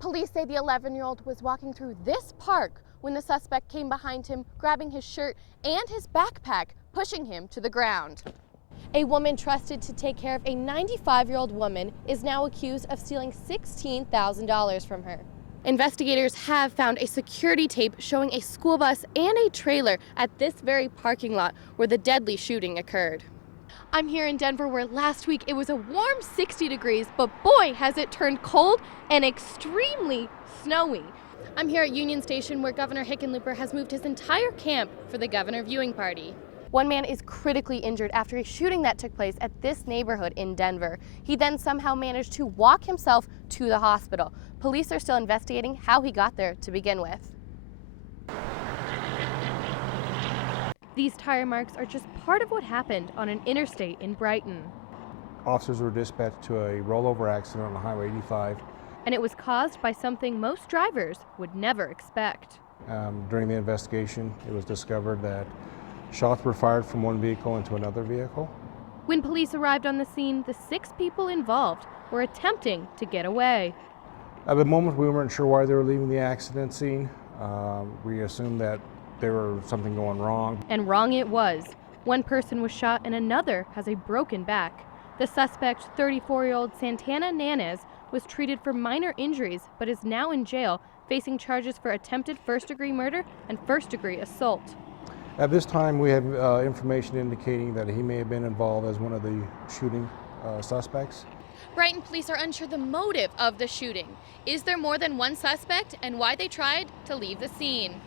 Police say the 11-year-old was walking through this park when the suspect came behind him, grabbing his shirt and his backpack, pushing him to the ground. A woman trusted to take care of a 95-year-old woman is now accused of stealing $16,000 from her. Investigators have found a security tape showing a school bus and a trailer at this very parking lot where the deadly shooting occurred. I'm here in Denver where last week it was a warm 60 degrees, but boy has it turned cold and extremely snowy. I'm here at Union Station where Governor Hickenlooper has moved his entire camp for the governor viewing party. One man is critically injured after a shooting that took place at this neighborhood in Denver. He then somehow managed to walk himself to the hospital. Police are still investigating how he got there to begin with. These tire marks are just part of what happened on an interstate in Brighton. Officers were dispatched to a rollover accident on Highway 85. And it was caused by something most drivers would never expect. During the investigation, it was discovered that shots were fired from one vehicle into another vehicle. When police arrived on the scene, the 6 people involved were attempting to get away. At the moment, we weren't sure why they were leaving the accident scene. We assumed that there was something going wrong. And wrong it was. One person was shot and another has a broken back. The suspect, 34-year-old Santana Nanez, was treated for minor injuries but is now in jail facing charges for attempted first-degree murder and first-degree assault. At this time, we have information indicating that he may have been involved as one of the shooting suspects. Brighton police are unsure the motive of the shooting. Is there more than one suspect and why they tried to leave the scene?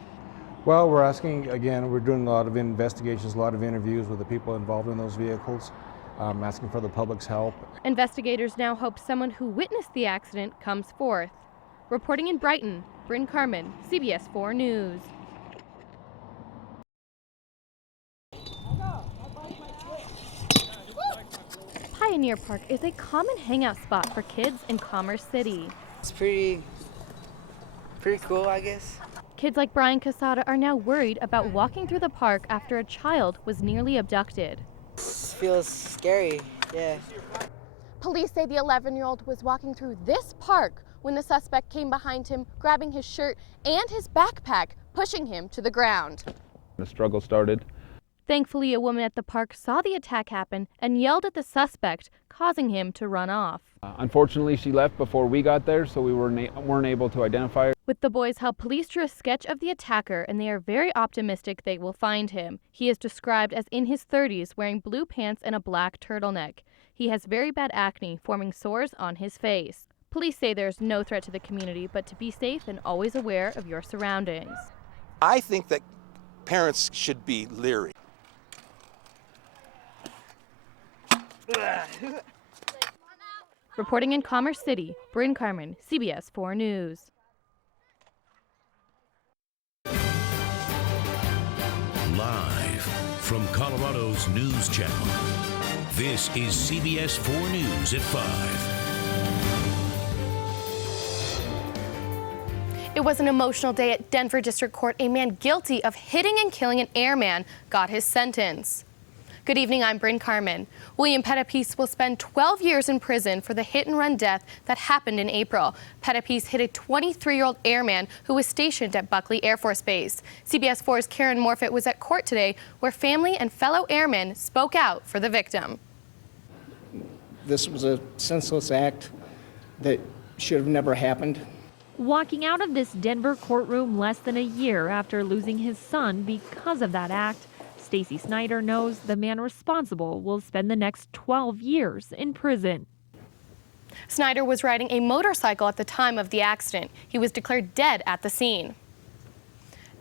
Well, we're asking, again, we're doing a lot of investigations, a lot of interviews with the people involved in those vehicles, asking for the public's help. Investigators now hope someone who witnessed the accident comes forth. Reporting in Brighton, Brynn Carman, CBS4 News. Pioneer Park is a common hangout spot for kids in Commerce City. It's pretty cool, I guess. Kids like Brian Casada are now worried about walking through the park after a child was nearly abducted. It feels scary, yeah. Police say the 11-year-old was walking through this park when the suspect came behind him, grabbing his shirt and his backpack, pushing him to the ground. The struggle started. Thankfully, a woman at the park saw the attack happen and yelled at the suspect, causing him to run off. Unfortunately, she left before we got there, so we weren't able to identify her. With the boys' help, police drew a sketch of the attacker, and they are very optimistic they will find him. He is described as in his 30s, wearing blue pants and a black turtleneck. He has very bad acne, forming sores on his face. Police say there's no threat to the community, but to be safe and always aware of your surroundings. I think that parents should be leery. Reporting in Commerce City, Brynn Carman, CBS4 News. Live from Colorado's News Channel, this is CBS4 News at 5. It was an emotional day at Denver District Court. A man guilty of hitting and killing an airman got his sentence. Good evening, I'm Brynn Carman. William Pettipies will spend 12 years in prison for the hit-and-run death that happened in April. Pettipies hit a 23-year-old airman who was stationed at Buckley Air Force Base. CBS4's Karen Morfitt was at court today where family and fellow airmen spoke out for the victim. This was a senseless act that should have never happened. Walking out of this Denver courtroom less than a year after losing his son because of that act, Stacy Snyder knows the man responsible will spend the next 12 years in prison. Snyder was riding a motorcycle at the time of the accident. He was declared dead at the scene.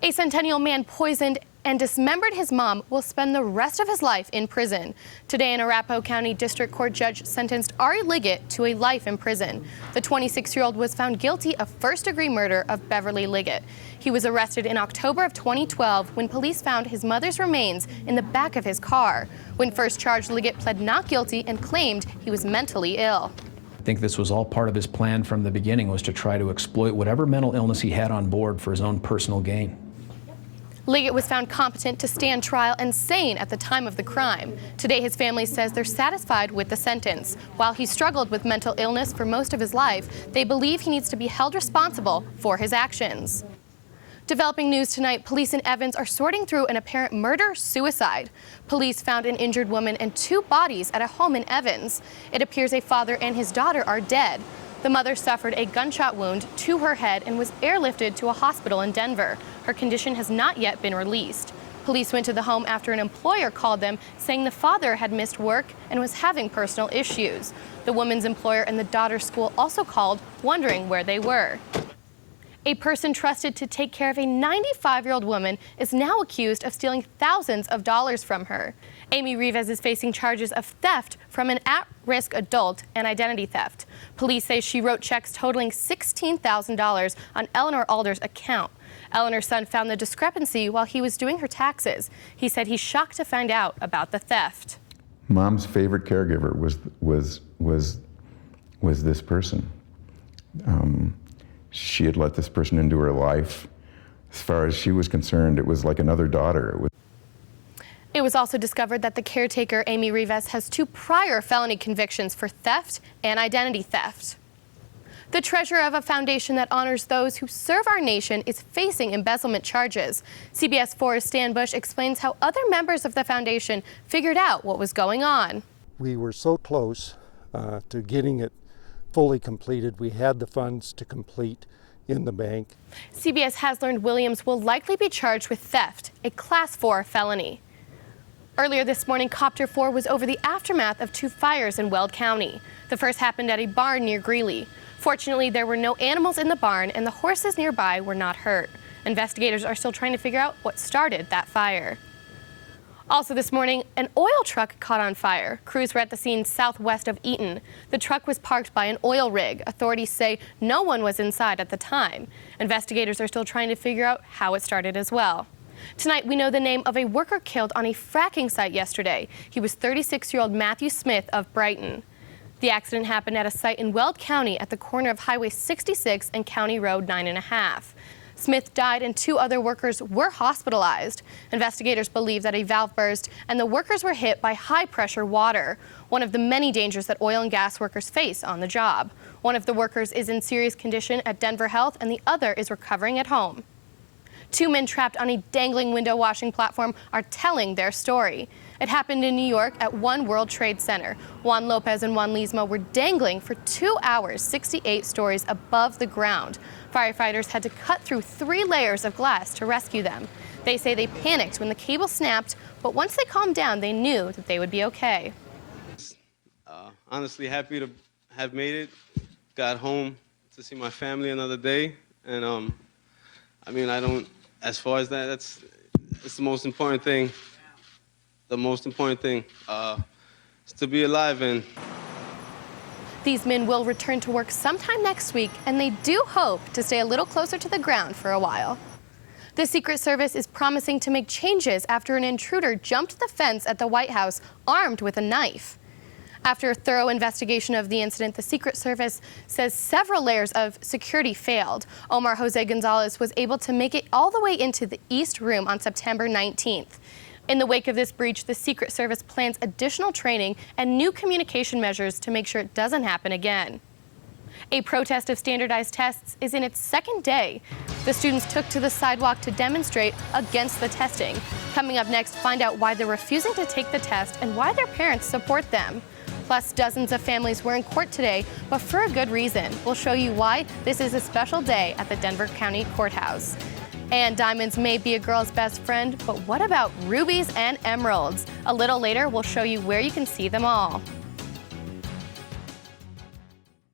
A Centennial man poisoned and dismembered his mom will spend the rest of his life in prison. Today, an Arapahoe County District Court judge sentenced Ari Liggett to a life in prison. The 26-year-old was found guilty of first-degree murder of Beverly Liggett. He was arrested in October of 2012 when police found his mother's remains in the back of his car. When first charged, Liggett pled not guilty and claimed he was mentally ill. I think this was all part of his plan from the beginning, was to try to exploit whatever mental illness he had on board for his own personal gain. Liggett was found competent to stand trial and sane at the time of the crime. Today, his family says they're satisfied with the sentence. While he struggled with mental illness for most of his life, they believe he needs to be held responsible for his actions. Developing news tonight, police in Evans are sorting through an apparent murder-suicide. Police found an injured woman and 2 bodies at a home in Evans. It appears a father and his daughter are dead. The mother suffered a gunshot wound to her head and was airlifted to a hospital in Denver. Her condition has not yet been released. Police went to the home after an employer called them, saying the father had missed work and was having personal issues. The woman's employer and the daughter's school also called, wondering where they were. A person trusted to take care of a 95-year-old woman is now accused of stealing thousands of dollars from her. Amy Rivas is facing charges of theft from an at-risk adult and identity theft. Police say she wrote checks totaling $16,000 on Eleanor Alder's account. Eleanor's son found the discrepancy while he was doing her taxes. He said he's shocked to find out about the theft. Mom's favorite caregiver was this person. She had let this person into her life. As far as she was concerned, it was like another daughter. It was also discovered that the caretaker, Amy Rivas, has 2 prior felony convictions for theft and identity theft. The treasurer of a foundation that honors those who serve our nation is facing embezzlement charges. CBS4's Stan Bush explains how other members of the foundation figured out what was going on. We were so close to getting it fully completed. We had the funds to complete in the bank. CBS has learned Williams will likely be charged with theft, a Class 4 felony. Earlier this morning, Copter 4 was over the aftermath of 2 fires in Weld County. The first happened at a barn near Greeley. Fortunately, there were no animals in the barn and the horses nearby were not hurt. Investigators are still trying to figure out what started that fire. Also this morning, an oil truck caught on fire. Crews were at the scene southwest of Eaton. The truck was parked by an oil rig. Authorities say no one was inside at the time. Investigators are still trying to figure out how it started as well. Tonight, we know the name of a worker killed on a fracking site yesterday. He was 36-year-old Matthew Smith of Brighton. The accident happened at a site in Weld County at the corner of Highway 66 and County Road 9.5. Smith died and 2 other workers were hospitalized. Investigators believe that a valve burst and the workers were hit by high-pressure water, one of the many dangers that oil and gas workers face on the job. One of the workers is in serious condition at Denver Health and the other is recovering at home. 2 men trapped on a dangling window washing platform are telling their story. It happened in New York at One World Trade Center. Juan Lopez and Juan Lismo were dangling for 2 hours, 68 stories above the ground. Firefighters had to cut through 3 layers of glass to rescue them. They say they panicked when the cable snapped, but once they calmed down, they knew that they would be okay. Honestly, happy to have made it. Got home to see my family another day, and I mean, as far as that, it's the most important thing. The most important thing is to be alive. And these men will return to work sometime next week, and they do hope to stay a little closer to the ground for a while. The Secret Service is promising to make changes after an intruder jumped the fence at the White House armed with a knife. After a thorough investigation of the incident, the Secret Service says several layers of security failed. Omar Jose Gonzalez was able to make it all the way into the East Room on September 19th. In the wake of this breach, the Secret Service plans additional training and new communication measures to make sure it doesn't happen again. A protest of standardized tests is in its 2nd day. The students took to the sidewalk to demonstrate against the testing. Coming up next, find out why they're refusing to take the test and why their parents support them. Plus, dozens of families were in court today, but for a good reason. We'll show you why this is a special day at the Denver County Courthouse. And diamonds may be a girl's best friend, but what about rubies and emeralds? A little later, we'll show you where you can see them all.